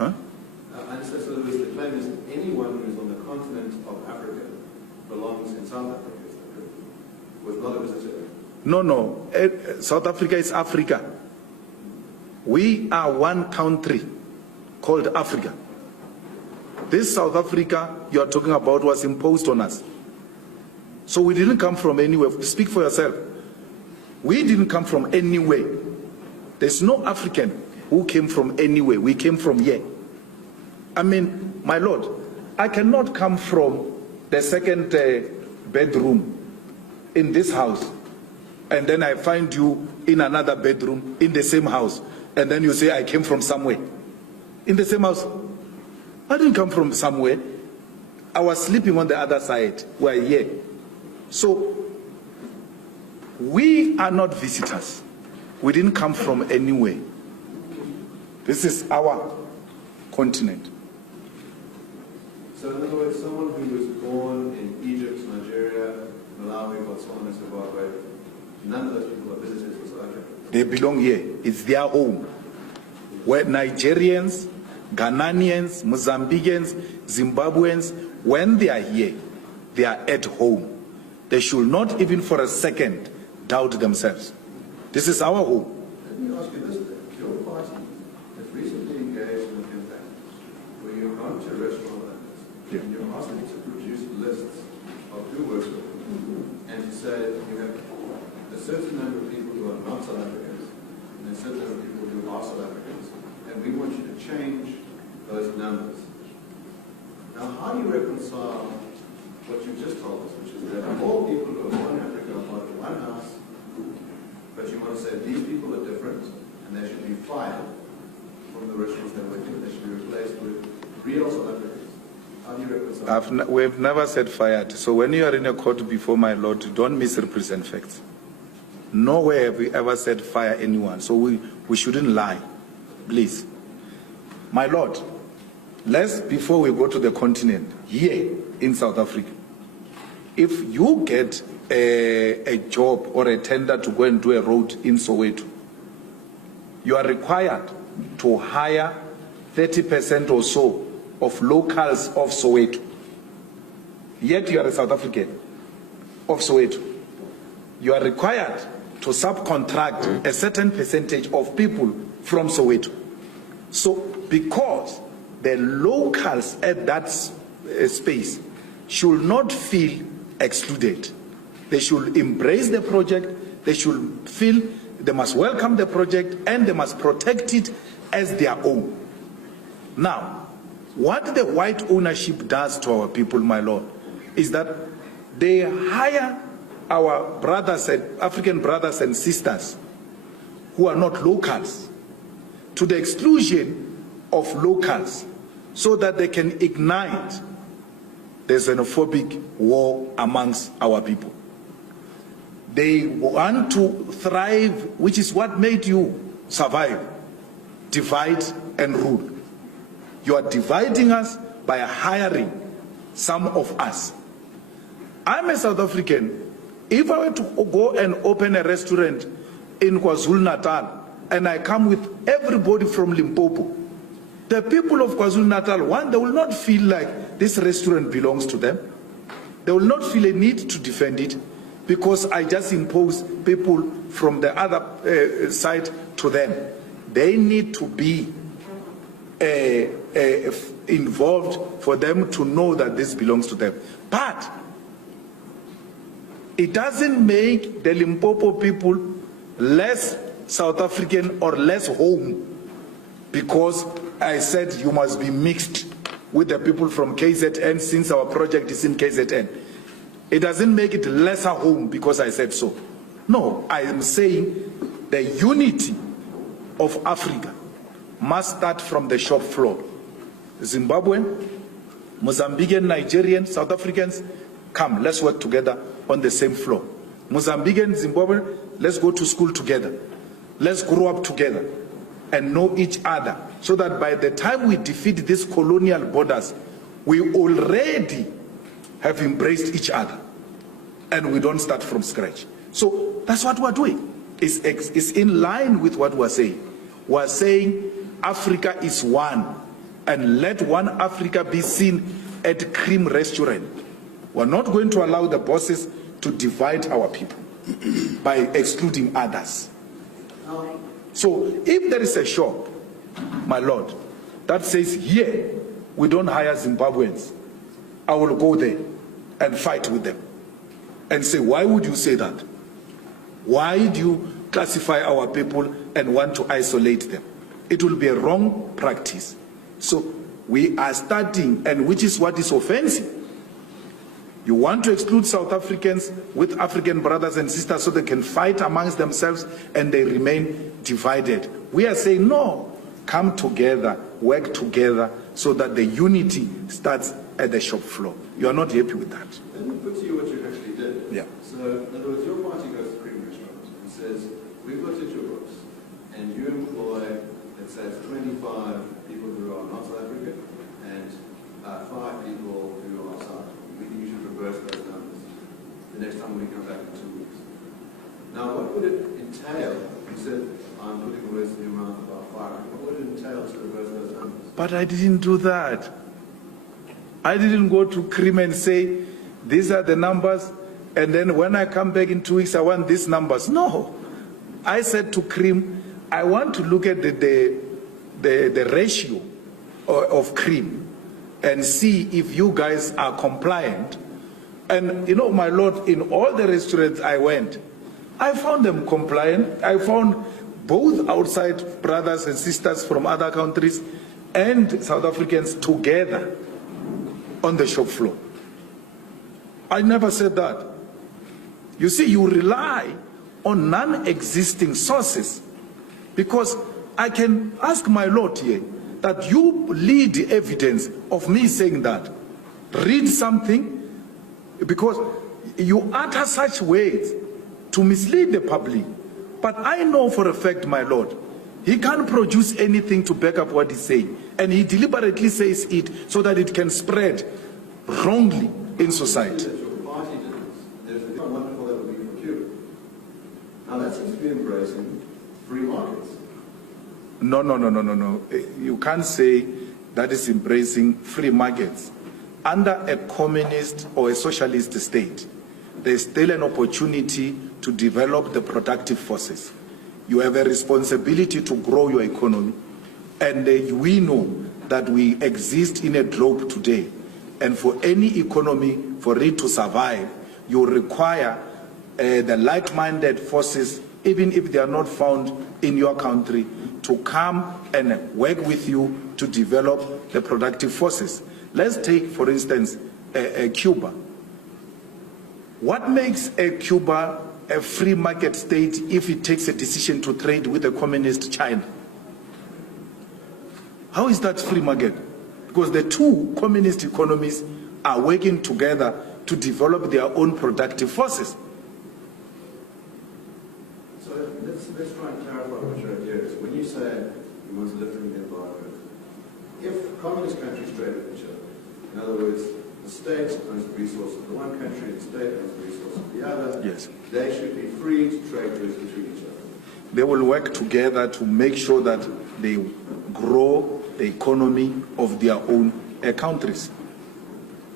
Huh? I understand, so the claim is anyone who is on the continent of Africa belongs in South Africa, is that correct? Was not a visitor. No. South Africa is Africa. We are one country called Africa. This South Africa you are talking about was imposed on us. So we didn't come from anywhere. Speak for yourself. We didn't come from anywhere. There's no African who came from anywhere. We came from here. I mean, my Lord, I cannot come from the second bedroom in this house, and then I find you in another bedroom in the same house, and then you say I came from somewhere. In the same house. I didn't come from somewhere. I was sleeping on the other side. We're here. So, we are not visitors. We didn't come from anywhere. This is our continent. So in other words, someone who was born in Egypt, Nigeria, Malawi, Botswana, Zimbabwe, none of those people are visitors in South Africa. They belong here. It's their home. Where Nigerians, Ghanaians, Mozambicans, Zimbabweans, when they are here, they are at home. They should not even for a second doubt themselves. This is our home. Let me ask you this, your party has recently engaged in a campaign where you've gone to a restaurant like this, and you're asking to produce lists of who works with them, and to say you have a certain number of people who are not South Africans, and a certain number of people who are South Africans, and we want you to change those numbers. Now, how do you reconcile what you just told us, which is that all people who are born in Africa are part of one house, but you want to say these people are different, and they should be fired from the restaurants they're working, they should be replaced with real South Africans. How do you reconcile? We've never said fired. So when you are in a court before my Lord, don't misrepresent facts. Nowhere have we ever said fire anyone. So we shouldn't lie. Please. My Lord, before we go to the continent, here in South Africa, if you get a job or a tender to go and do a road in Soweto, you are required to hire 30% or so of locals of Soweto. Yet you are a South African of Soweto. You are required to subcontract a certain percentage of people from Soweto. So because the locals at that space should not feel excluded, they should embrace the project, they should feel they must welcome the project, and they must protect it as their own. Now, what the white ownership does to our people, my Lord, is that they hire our brothers and African brothers and sisters who are not locals to the exclusion of locals, so that they can ignite the xenophobic war amongst our people. They want to thrive, which is what made you survive. Divide and rule. You are dividing us by hiring some of us. I'm a South African. If I were to go and open a restaurant in KwaZulu-Natal and I come with everybody from Limpopo, the people of KwaZulu-Natal, one, they will not feel like this restaurant belongs to them. They will not feel a need to defend it because I just impose people from the other side to them. They need to be involved for them to know that this belongs to them. But it doesn't make the Limpopo people less South African or less home because I said you must be mixed with the people from KZN since our project is in KZN. It doesn't make it lesser home because I said so. No, I am saying the unity of Africa must start from the shop floor. Zimbabwean, Mozambican, Nigerian, South Africans, come, let's work together on the same floor. Mozambican, Zimbabwean, let's go to school together. Let's grow up together and know each other, so that by the time we defeat these colonial borders, we already have embraced each other and we don't start from scratch. So that's what we're doing. It's in line with what we're saying. We're saying Africa is one. and let One Africa be seen at Cream Restaurant. We're not going to allow the bosses to divide our people by excluding others. So if there is a shop, my lord, that says here we don't hire Zimbabweans, I will go there and fight with them and say, why would you say that? Why do you classify our people and want to isolate them? It will be a wrong practice. So we are starting, and which is what is offensive. You want to exclude South Africans with African brothers and sisters so they can fight amongst themselves and they remain divided. We are saying, no, come together, work together so that the unity starts at the shop floor. You are not happy with that. Let me put to you what you actually did. Yeah. So, in other words, your party goes to Cream Restaurant and says, we've looked at your books, and you employ, let's say, 25 people who are not South African, and 5 people who are South African. We think you should reverse those numbers the next time we come back in 2 weeks. Now, what would it entail? You said, I'm putting words in your mouth about firing. What would it entail to reverse those numbers? But I didn't do that. I didn't go to Cream and say, these are the numbers, and then when I come back in 2 weeks, I want these numbers. No. I said to Cream, I want to look at the ratio of Cream and see if you guys are compliant. And you know, my lord, in all the restaurants I went, I found them compliant. I found both outside brothers and sisters from other countries and South Africans together on the shop floor. I never said that. You see, you rely on non-existing sources, because I can ask my lord here that you lead the evidence of me saying that. Read something, because you utter such words to mislead the public. But I know for a fact, my lord, he can't produce anything to back up what he's saying. And he deliberately says it so that it can spread wrongly in society. That your party did this. There's a wonderful that would be for Cuba. Now that seems to be embracing free markets. No. You can't say that is embracing free markets. Under a communist or a socialist state, there's still an opportunity to develop the productive forces. You have a responsibility to grow your economy. And we know that we exist in a globe today. And for any economy, for it to survive, you require the like-minded forces, even if they are not found in your country, to come and work with you to develop the productive forces. Let's take, for instance, Cuba. What makes Cuba a free market state if it takes a decision to trade with a communist China? How is that free market? Because the two communist economies are working together to develop their own productive forces. So let's try and clarify what your idea is. When you say you want to lift the embargo, if communist countries trade with each other, in other words, the state owns the resources, the one country, the state owns the resources, the other, yes, they should be free to trade goods between each other. They will work together to make sure that they grow the economy of their own countries.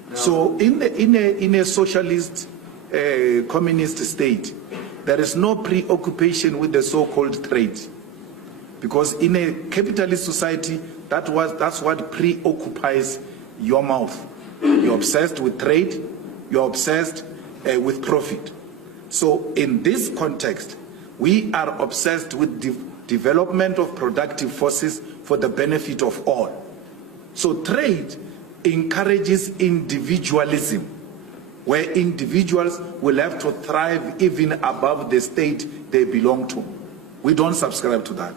Now, so in a socialist communist state, there is no preoccupation with the so-called trade, because in a capitalist society, that's what preoccupies your mouth. You're obsessed with trade, you're obsessed with profit. So in this context, we are obsessed with development of productive forces for the benefit of all. So trade encourages individualism, where individuals will have to thrive even above the state they belong to. We don't subscribe to that.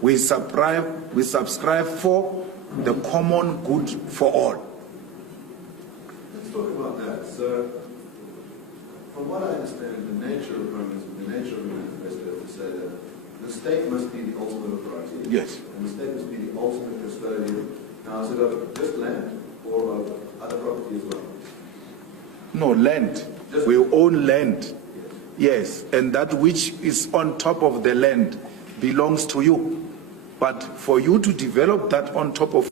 We subscribe for the common good for all. Let's talk about that. So, from what I understand, the nature of communism, the nature of the manifesto is to say that the state must be the ultimate authority. Yes. And the state must be the ultimate custodian. Now, is it of just land or of other property as well? No, land. We own land. Yes, and that which is on top of the land belongs to you. But for you to develop that on top of